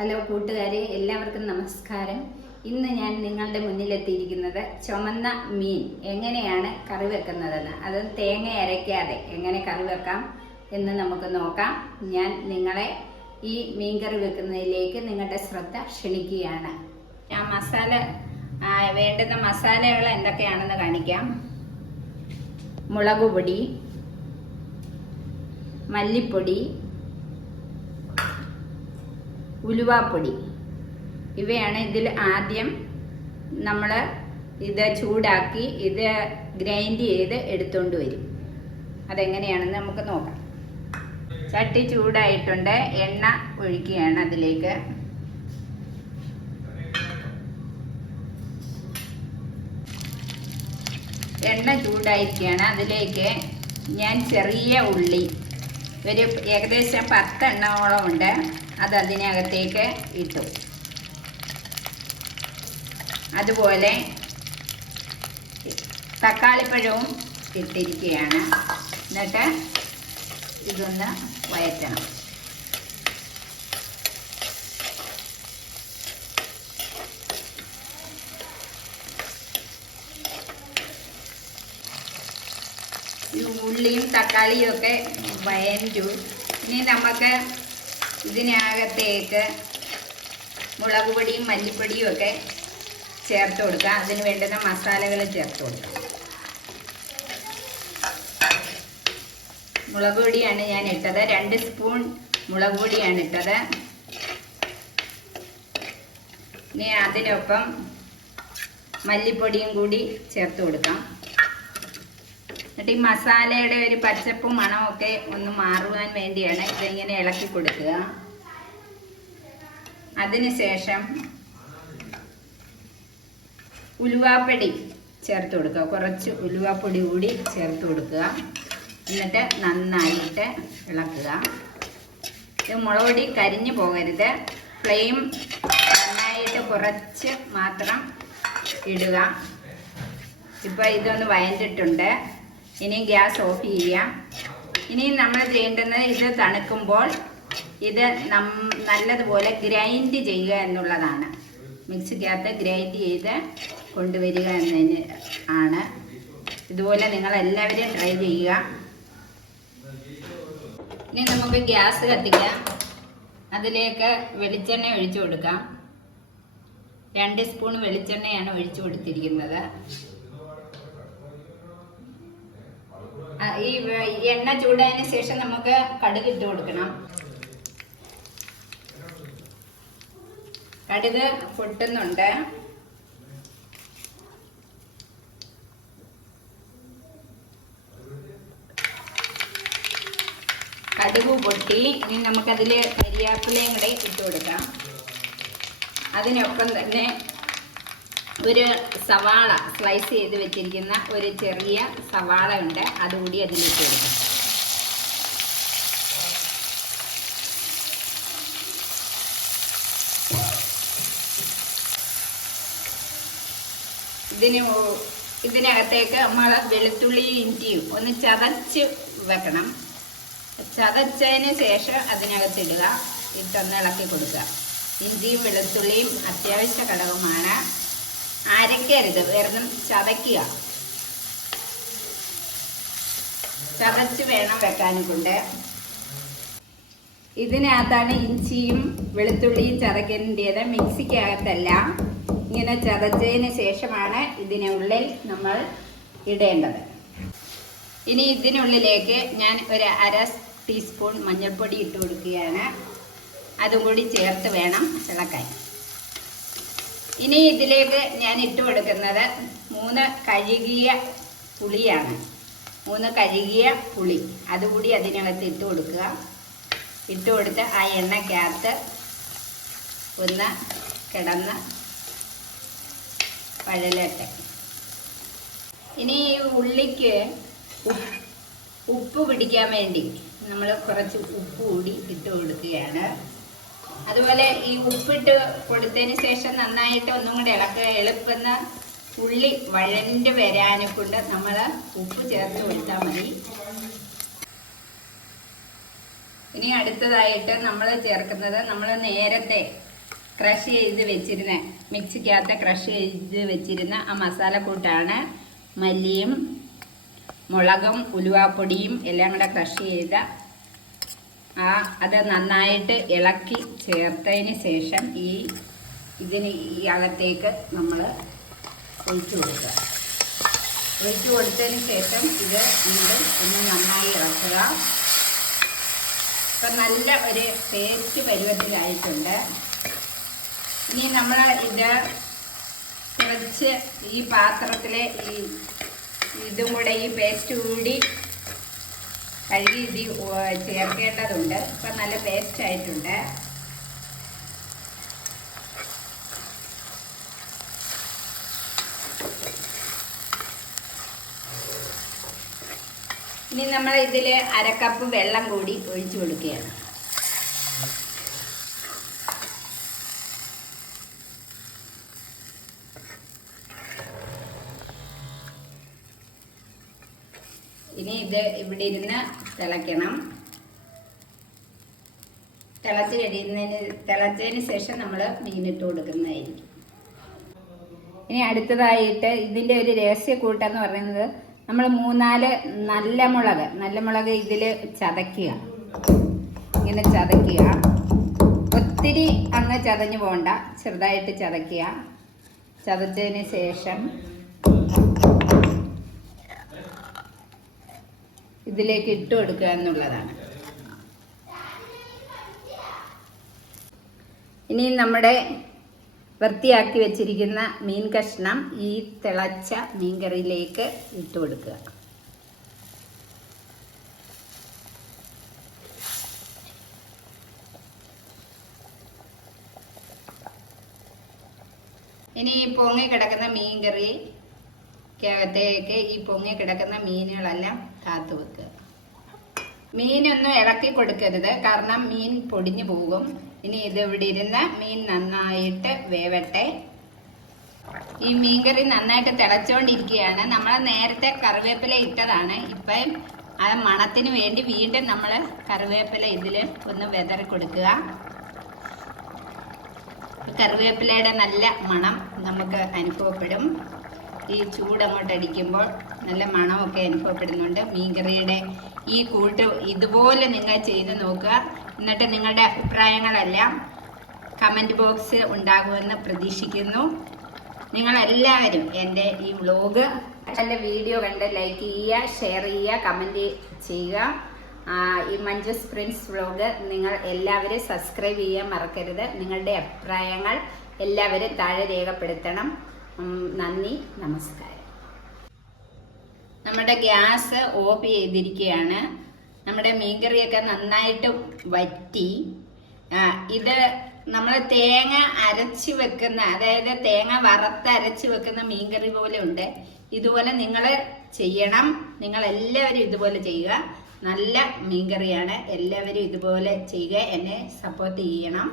Hello കൂട്ടുകാരെ എല്ലാവർക്കും നമസ്കാരം. ഇന്ന് ഞാൻ നിങ്ങളുടെ മുന്നിലെത്തിയിരിക്കുന്നത് ചുമന്ന മീൻ എങ്ങനെയാണ് കറി വെക്കുന്നതെന്ന്. അത് തേങ്ങ അരയ്ക്കാതെ എങ്ങനെ കറി വെക്കാം എന്ന് നമുക്ക് നോക്കാം. ഞാൻ നിങ്ങളെ ഈ മീൻ കറി വെക്കുന്നതിലേക്ക് നിങ്ങളുടെ ശ്രദ്ധ ക്ഷണിക്കുകയാണ്. ഞാൻ മസാല വേണ്ടുന്ന മസാലകൾ എന്തൊക്കെയാണെന്ന് കാണിക്കാം. മുളക് പൊടി മല്ലിപ്പൊടി ഉലുവാപ്പൊടി. ഇവയാണ് ഇതിൽ ആദ്യം നമ്മൾ ഇത് ചൂടാക്കി ഇത് ഗ്രൈൻഡ് ചെയ്ത് എടുത്തുകൊണ്ട് വരും. അതെങ്ങനെയാണെന്ന് നമുക്ക് നോക്കാം. ചട്ടി ചൂടായിട്ടുണ്ട്. എണ്ണ ഒഴിക്കുകയാണ് അതിലേക്ക്. എണ്ണ ചൂടായിരിക്കുകയാണ് അതിലേക്ക് ഞാൻ ചെറിയ ഉള്ളി. ഒരു ഏകദേശം പത്തെണ്ണോളം ഉണ്ട്. അത് അതിനകത്തേക്ക് ഇട്ടു. അതുപോലെ തക്കാളിപ്പഴവും ഇട്ടിരിക്കുകയാണ്. എന്നിട്ട് ഇതൊന്ന് വയറ്റണം. ഈ ഉള്ളിയും തക്കാളിയും ഒക്കെ വയറ്റു ഇനി നമുക്ക് ഇതിനകത്തേക്ക് മുളക് പൊടിയും മല്ലിപ്പൊടിയും ഒക്കെ ചേർത്ത് കൊടുക്കുക അതിന് വേണ്ടുന്ന മസാലകൾ ചേർത്ത് കൊടുക്കുക മുളക് പൊടിയാണ് ഞാൻ ഇട്ടത്. രണ്ട് സ്പൂൺ മുളക് പൊടിയാണ് ഇട്ടത്. ഇനി അതിനൊപ്പം മല്ലിപ്പൊടിയും കൂടി ചേർത്ത് കൊടുക്കാം. എന്നിട്ട് ഈ മസാലയുടെ ഒരു പച്ചപ്പും മണമൊക്കെ ഒന്ന് മാറുവാൻ വേണ്ടിയാണ് ഇതിങ്ങനെ ഇളക്കി കൊടുക്കുക. അതിനുശേഷം ഉലുവാപ്പൊടി ചേർത്ത് കൊടുക്കുക. കുറച്ച് ഉലുവാപ്പൊടി കൂടി ചേർത്ത് കൊടുക്കുക. എന്നിട്ട് നന്നായിട്ട് ഇളക്കുക. ഇത് മുളക് പൊടി കരിഞ്ഞു പോകരുത്. ഫ്ലെയിം നന്നായിട്ട് കുറച്ച് മാത്രം ഇടുക. ഇപ്പോൾ ഇതൊന്ന് വയറ്റിട്ടുണ്ട് ഇനി ഗ്യാസ് ഓഫ് ചെയ്യാം ഇനി നമ്മൾ ചെയ്യേണ്ടുന്നത് ഇത് തണുക്കുമ്പോൾ ഇത് നം നല്ലതുപോലെ ഗ്രൈൻഡ് ചെയ്യുക എന്നുള്ളതാണ്. മിക്സിക്കകത്ത് ഗ്രൈൻഡ് ചെയ്ത് കൊണ്ടുവരിക എന്നതിന് ആണ്. ഇതുപോലെ നിങ്ങൾ എല്ലാവരും ട്രൈ ചെയ്യുക. ഇനി നമുക്ക് ഗ്യാസ് കത്തിക്കാം. അതിലേക്ക് വെളിച്ചെണ്ണ ഒഴിച്ചു കൊടുക്കാം. രണ്ട് സ്പൂൺ വെളിച്ചെണ്ണയാണ് ഒഴിച്ചു കൊടുത്തിരിക്കുന്നത് ആ, ഈ എണ്ണ ചൂടായതിനു ശേഷം നമുക്ക് കടുക് ഇട്ട് കൊടുക്കണം. കടുക് പൊട്ടുന്നുണ്ട്. കടുക് പൊട്ടി. ഇനി നമുക്കതിൽ കരിയാപ്പിലയും കൂടെ ഇട്ട് കൊടുക്കാം. അതിനൊപ്പം തന്നെ ഒരു സവാള സ്ലൈസ് ചെയ്ത് വെച്ചിരിക്കുന്ന ഒരു ചെറിയ സവാള ഉണ്ട്. അതുകൂടി അതിലേക്ക് കൊടുക്കാം ഇതിന് ഇതിനകത്തേക്ക് നമ്മൾ വെളുത്തുള്ളിയും ഇഞ്ചിയും ഒന്ന് ചതച്ച് വെക്കണം. ചതച്ചതിന് ശേഷം അതിനകത്തിടുക ഇട്ടൊന്ന് ഇളക്കി കൊടുക്കുക. ഇഞ്ചിയും വെളുത്തുള്ളിയും അത്യാവശ്യ ഘടകമാണ്. അരയ്ക്കരുത് വെറുതെ ചതയ്ക്കുക. ചതച്ച് വേണം വെക്കാനും കൊണ്ട്. ഇതിനകത്താണ് ഇഞ്ചിയും വെളുത്തുള്ളിയും ചതക്കേണ്ടത്. മിക്സിക്കകത്തല്ല. ഇങ്ങനെ ചതച്ചതിന് ശേഷമാണ് ഇതിനുള്ളിൽ നമ്മൾ ഇടേണ്ടത്. ഇനി ഇതിനുള്ളിലേക്ക് ഞാൻ ഒരു അര ടീസ്പൂൺ മഞ്ഞൾപ്പൊടി ഇട്ട് കൊടുക്കുകയാണ്. അതും കൂടി ചേർത്ത് വേണം ഇളക്കാൻ. ഇനി ഇതിലേക്ക് ഞാൻ ഇട്ട് കൊടുക്കുന്നത് മൂന്ന് കഴുകിയ പുളിയാണ്. മൂന്ന് കഴുകിയ പുളി. അതുകൂടി അതിനകത്ത് ഇട്ട് കൊടുക്കുക. ഇട്ട് കൊടുത്ത് ആ എണ്ണക്കകത്ത് ഒന്ന് കിടന്ന് വഴലട്ടെ ഇനി ഈ ഉള്ളിക്ക് ഉപ്പ് പിടിക്കാൻ വേണ്ടി നമ്മൾ കുറച്ച് ഉപ്പ് കൂടി ഇട്ട് കൊടുക്കുകയാണ്. അതുപോലെ ഈ ഉപ്പിട്ട് കൊടുത്തതിന് ശേഷം നന്നായിട്ട് ഒന്നും കൂടെ ഇളക്കുക. എളുപ്പന്ന ഉള്ളി വഴണ്ട് വരാനെ കൊണ്ട് നമ്മൾ ഉപ്പ് ചേർത്ത് കൊടുത്താൽ മതി. ഇനി അടുത്തതായിട്ട് നമ്മൾ ചേർക്കുന്നത് നമ്മൾ നേരത്തെ ക്രഷ് ചെയ്ത് വെച്ചിരുന്ന മിക്സിക്കകത്ത് ക്രഷ് ചെയ്ത് വെച്ചിരുന്ന ആ മസാല കൂട്ടാണ് മല്ലിയും മുളകും ഉലുവാപ്പൊടിയും എല്ലാം കൂടെ ക്രഷ് ചെയ്ത ആ അത് നന്നായിട്ട് ഇളക്കി ചേർത്തതിന് ശേഷം ഈ ഇതിന് ഈ അകത്തേക്ക് നമ്മൾ ഒഴിച്ചു കൊടുക്കുക. ഒഴിച്ചു കൊടുത്തതിന് ശേഷം ഇത് വീണ്ടും ഒന്ന് നന്നായി ഇളക്കുക. ഇപ്പം നല്ല ഒരു പേസ്റ്റ് പരുവത്തിലായിട്ടുണ്ട്. ഇനി നമ്മൾ ഇത് കുറച്ച് ഈ പാത്രത്തിലെ ഈ ഇതും കൂടെ ഈ പേസ്റ്റ് കൂടി കഴുകി ഇത് ചേർക്കേണ്ടതുണ്ട്. ഇപ്പം നല്ല പേസ്റ്റ് ആയിട്ടുണ്ട്. ഇനി നമ്മൾ ഇതിൽ അരക്കപ്പ് വെള്ളം കൂടി ഒഴിച്ചു കൊടുക്കുകയാണ്. ഇനി ഇത് ഇവിടെ ഇരുന്ന് തിളയ്ക്കണം. തിളച്ച് കഴിയുന്നതിന് തിളച്ചതിന് ശേഷം നമ്മൾ മീനിട്ട് കൊടുക്കുന്നതായിരിക്കും. ഇനി അടുത്തതായിട്ട് ഇതിന്റെ ഒരു രഹസ്യ കൂട്ടെന്ന് പറയുന്നത് നമ്മൾ മൂന്നാൽ നല്ല മുളക് നല്ല മുളക് ഇതിൽ ചതയ്ക്കുക. ഇങ്ങനെ ചതയ്ക്കുക. ഒത്തിരി അങ്ങ് ചതഞ്ഞു പോകണ്ട ചെറുതായിട്ട് ചതയ്ക്കുക. ചതച്ചതിന് ശേഷം ഇതിലേക്ക് ഇട്ട് കൊടുക്കുക എന്നുള്ളതാണ്. ഇനി നമ്മുടെ വൃത്തിയാക്കി വെച്ചിരിക്കുന്ന മീൻ കഷ്ണം ഈ തിളച്ച മീൻ കറിയിലേക്ക് ഇട്ട് കൊടുക്കുക. ഇനി ഈ പൊങ്ങി കിടക്കുന്ന മീൻകറി ക്കകത്തേക്ക് ഈ പൊങ്ങി കിടക്കുന്ന മീനുകളെല്ലാം കാത്തു വെക്കുക. മീനൊന്നും ഇളക്കി കൊടുക്കരുത്. കാരണം മീൻ പൊടിഞ്ഞു പോകും. ഇനി ഇത് ഇവിടെ ഇരുന്ന് മീൻ നന്നായിട്ട് വേവട്ടെ. ഈ മീൻകറി നന്നായിട്ട് തിളച്ചുകൊണ്ടിരിക്കുകയാണ് നമ്മൾ നേരത്തെ കറിവേപ്പില ഇട്ടതാണ്. ഇപ്പം ആ മണത്തിന് വേണ്ടി വീണ്ടും നമ്മൾ കറിവേപ്പില ഇതിൽ ഒന്ന് വെതറി കൊടുക്കുക. കറിവേപ്പിലയുടെ നല്ല മണം നമുക്ക് അനുഭവപ്പെടും. ഈ ചൂട് അങ്ങോട്ട് അടിക്കുമ്പോൾ നല്ല മണമൊക്കെ അനുഭവപ്പെടുന്നുണ്ട്. മീൻകറിയുടെ ഈ കൂട്ട് ഇതുപോലെ നിങ്ങൾ ചെയ്ത് നോക്കുക. എന്നിട്ട് നിങ്ങളുടെ അഭിപ്രായങ്ങളെല്ലാം കമന്റ് ബോക്സ് ഉണ്ടാകുമെന്ന് പ്രതീക്ഷിക്കുന്നു. നിങ്ങളെല്ലാവരും എന്റെ ഈ വ്ലോഗ് എന്റെ വീഡിയോ കണ്ട് ലൈക്ക് ചെയ്യുക ഷെയർ ചെയ്യുക കമന്റ് ചെയ്യുക. ഈ മഞ്ജുസ് പ്രിൻസ് വ്ലോഗ് നിങ്ങൾ എല്ലാവരും സബ്സ്ക്രൈബ് ചെയ്യാൻ മറക്കരുത്. നിങ്ങളുടെ അഭിപ്രായങ്ങൾ എല്ലാവരും താഴെ രേഖപ്പെടുത്തണം. നന്ദി നമസ്കാരം. നമ്മുടെ ഗ്യാസ് ഓഫ് ചെയ്തിരിക്കുകയാണ്. നമ്മുടെ മീൻകറിയൊക്കെ നന്നായിട്ട് വറ്റി. ഇത് നമ്മൾ തേങ്ങ അരച്ച് വെക്കുന്ന അതായത് തേങ്ങ വറുത്ത് അരച്ച് വെക്കുന്ന മീൻകറി പോലെ ഉണ്ട്. ഇതുപോലെ നിങ്ങൾ ചെയ്യണം. നിങ്ങൾ എല്ലാവരും ഇതുപോലെ ചെയ്യുക. നല്ല മീൻകറിയാണ്. എല്ലാവരും ഇതുപോലെ ചെയ്യുക. എന്നെ സപ്പോർട്ട് ചെയ്യണം.